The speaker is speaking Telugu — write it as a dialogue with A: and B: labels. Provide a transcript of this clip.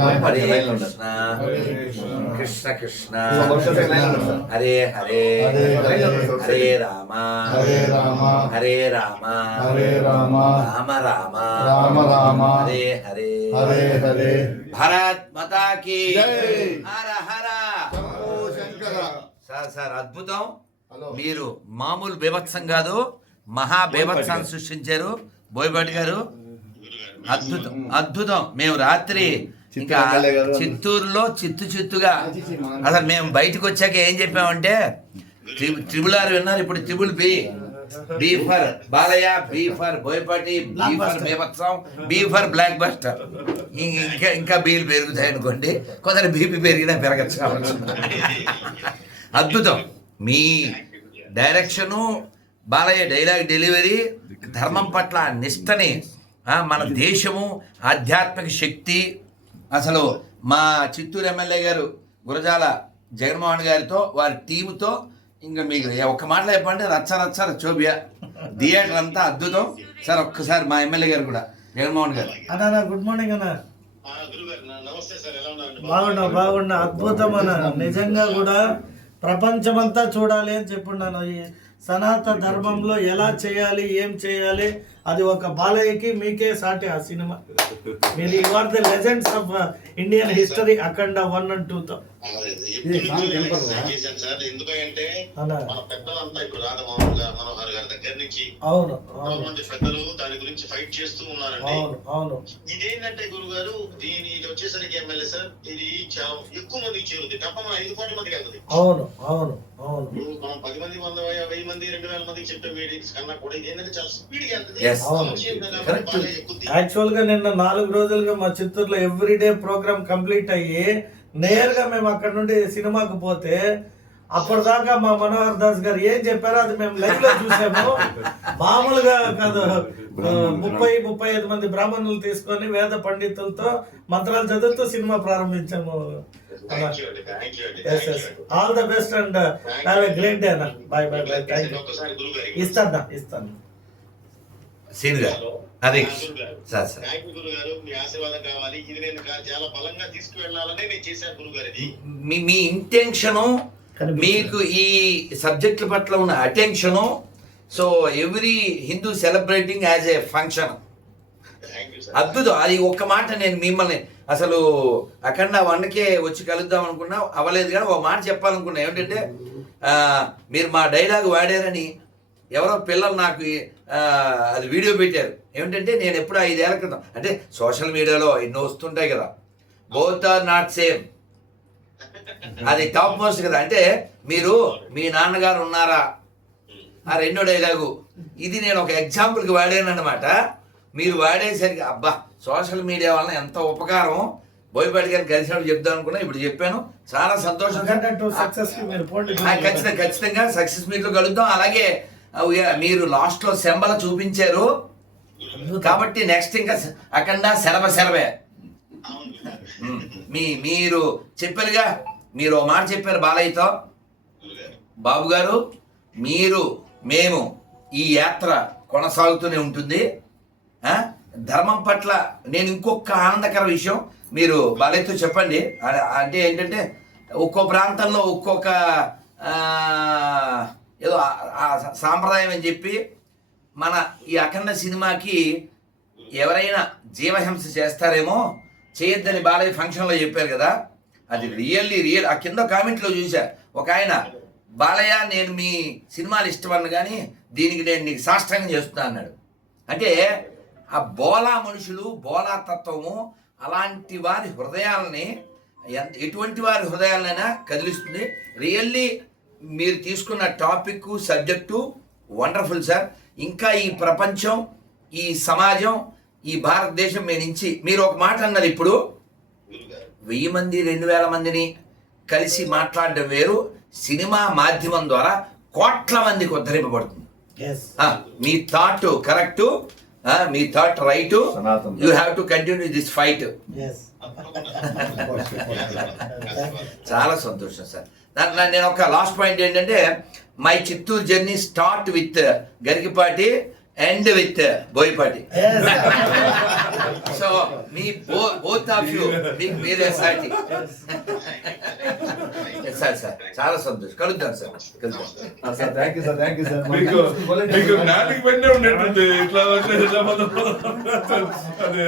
A: హరే
B: హరే
A: కృష్ణ కృష్ణ కృష్ణ. హరే హరే
C: హరే హరే.
A: హరే రామ.
C: హరే రామ.
A: హరే రామ.
C: హరే రామ.
A: రామ రామ.
C: రామ రామ.
A: హరే హరే.
C: హరే హరే.
A: భారత్ మాతా కీ
C: జై.
A: హర హర.
C: శంభో శంకర.
A: సార్ సార్ అద్భుతం. మీరు మామూలు బీభత్సం కాదు మహా బీభత్సాన్ని సృష్టించారు బోయపాటి గారు. అద్భుతం అద్భుతం. మేము రాత్రి ఇంకా. చిత్తూరులో చిత్తు చిత్తుగా. అసలు మేము బయటకు వచ్చాక ఏం చెప్పామంటే త్రిబుల్ ఆర్ విన్నారు ఇప్పుడు triple B. B for Balayya B for Boyapati B for బీభత్సం బి ఫర్ బ్లాక్ బస్టర్ ఇంకా ఇంకా బీలు పెరుగుతాయి అనుకోండి కొందరు బీపీ పెరిగినా పెరగచ్చు కావచ్చు. అద్భుతం. మీ డైరెక్షను బాలయ్య డైలాగ్ డెలివరీ ధర్మం పట్ల నిష్టని మన దేశము ఆధ్యాత్మిక శక్తి అసలు మా చిత్తూరు ఎమ్మెల్యే గారు గురజాల జగన్మోహన్ గారితో వారి టీముతో ఇంకా మీకు ఒక్క మాటలో చెప్పండి రచ్చ రచ్చ చోబియా థియేటర్ అంతా అద్భుతం. సార్ ఒక్కసారి మా ఎమ్మెల్యే గారు కూడా జగన్మోహన్ గారు.
D: అన్నా గుడ్ మార్నింగ్ అన్న.
E: ఆ, గురుగారు నా- నమస్తే సార్ ఎలా ఉన్నారండి?
D: బాగున్నా బాగున్నా. అద్భుతం అన్న. నిజంగా కూడా ప్రపంచమంతా చూడాలి అని చెప్పున్నాను సనాతన ధర్మంలో ఎలా చేయాలి ఏం చేయాలి అది ఒక బాలయ్యకి మీకే సాటి ఆ సినిమా. మీరు you are the legends of Indian history Akhanda one and two తో.
E: ఎందుకంటే మన పెద్దలంతా ఇప్పుడు రాధమోహన్ గారు మనోహర్ గారి దగ్గర నుంచి
D: అవును
E: మంది పెద్దలు దాని గురించి ఫైట్ చేస్తూ ఉన్నారండి.
D: అవును అవును.
E: ఇదేంటంటే గురుగారు దీని ఇది వచ్చేసరికి ఎమ్మెల్యే సార్ ఇది చాలా ఎక్కువ మందికి చేరుతుంది తప్ప మన ఐదు కోట్ల మందికి
D: అవును అవును.
E: ఇప్పుడు మనం పది మంది వంద వెయ్యి మంది రెండు వేల మందికి చెప్పే మీటింగ్స్ కన్నా కూడా ఇది ఏంటంటే చాలా స్పీడ్గా.
D: యాక్చువల్ నిన్న నాలుగు రోజులుగా మా చిత్తూరులో ఎవ్రీడే ప్రోగ్రామ్ కంప్లీట్ అయ్యి నేరుగా మేము అక్కడ నుండి సినిమాకు పోతే అప్పటిదాకా మా మనోహర్ దాస్ గారు ఏం చెప్పారో అది మేము లైవ్లో చూసాము. మామూలుగా కాదు. ముప్పై ముప్పై ఐదు మంది బ్రాహ్మణులు తీసుకొని వేద పండితులతో మంత్రాలు చదువుతూ సినిమా ప్రారంభించాము. All the best and have a great day అన్న. Bye bye bye thank you ఇస్తాను ఇస్తాను.
A: సీన్ గారు. హరే సార్ సార్.
E: థ్యాంక్ యూ గురుగారు మీ ఆశీర్వాదం కావాలి. ఇది నేను కా- చాలా బలంగా తీసుకువెళ్ళాలని నేను చేశాను గురుగారు
A: మీ మీ ఇంటెన్షను మీకు ఈ సబ్జెక్టుల పట్ల ఉన్న attention so every Hindu celebrating as a function. అద్భుతం. అది ఒక్క మాట నేను మిమ్మల్ని అసలు అఖండ వన్కే వచ్చి కలుద్దాం అనుకున్నా అవ్వలేదు కానీ ఒక మాట చెప్పాలనుకున్నా. ఏమిటంటే మీరు మా డైలాగ్ వాడారని ఎవరో పిల్లలు నాకు అది వీడియో పెట్టారు. ఏమిటంటే నేను ఎప్పుడు ఐదేళ్ళ క్రితం అంటే సోషల్ మీడియాలో ఎన్నో వస్తుంటాయి కదా. Both are not same. అది టాప్ మోస్ట్ కదా. అంటే మీరు మీ నాన్నగారు ఉన్నారా? ఆ రెండో డైలాగు. ఇది నేను ఒక ఎగ్జాంపుల్కి వాడాను అనమాట మీరు వాడేసరికి అబ్బా సోషల్ మీడియా వలన ఎంత ఉపకారం. బోయపాటి గారిని కలిసినప్పుడు చెప్దాం అనుకున్నా ఇప్పుడు చెప్పాను. చాలా సంతోషం.
D: సక్సెస్కి మీరు పోటీ
A: ఆ, ఖచ్చితంగా ఖచ్చితంగా సక్సెస్ మీట్లో కలుద్దాం. అలాగే మీరు లాస్ట్లో శంబల చూపించారు. కాబట్టి నెక్స్ట్ ఇంకా అఖండ సెలవ సెలవే. మీ మీరు చెప్పారుగా. మీరు ఓ మాట చెప్పారు బాలయ్యతో? బాబు గారు మీరు మేము ఈ యాత్ర కొనసాగుతూనే ఉంటుంది. ధర్మం పట్ల నేను ఇంకొక ఆనందకర విషయం మీరు బాలయ్యతో చెప్పండి. అంటే ఏంటంటే ఒక్కో ప్రాంతంలో ఒక్కొక్క ఏదో సాంప్రదాయం అని చెప్పి మన ఈ అఖండ సినిమాకి ఎవరైనా జీవహింస చేస్తారేమో చేయొద్దని బాలయ్య ఫంక్షన్లో చెప్పారు కదా. అది రియల్లీ రియల్. ఆ కింద కామెంట్లో చూసా ఒక ఆయన బాలయ్య నేను మీ సినిమాలు ఇష్టపడను కానీ దీనికి నేను నీకు సాష్టంగం చేస్తున్నా అన్నాడు. అంటే ఆ బోలా మనుషులు బోలా తత్వము అలాంటి వారి హృదయాలని ఎంత ఎటువంటి వారి హృదయాలనైనా కదిలిస్తుంది. రియల్లీ మీరు తీసుకున్న టాపిక్ సబ్జెక్టు వండర్ఫుల్ సార్. ఇంకా ఈ ప్రపంచం ఈ సమాజం ఈ భారతదేశం మీ నుంచి. మీరు ఒక మాట అన్నారు ఇప్పుడు. వెయ్యి మంది రెండు వేల మందిని కలిసి మాట్లాడడం వేరు. సినిమా మాధ్యమం ద్వారా కోట్ల మందికి ఉద్ధరింపబడుతుంది. మీ thought correct me thought right. You have to continue this fight చాలా సంతోషం సార్. దాంట్లో నేను ఒక లాస్ట్ పాయింట్ ఏంటంటే my Chittoor journey start with Garikipati end with Boyapati
D: Yes.
A: So మీ బో బోత్ ఆఫ్ యూ మీకు మీరే సాటి సార్ సార్ చాలా సంతోషం. కలుద్దాం సార్ కలుద్దాం.
C: Sir thank you sir thank you sir
B: మీకు మీకు నాలుగు పైన ఉన్నట్టుంది ఇట్లా మొదలు అదే.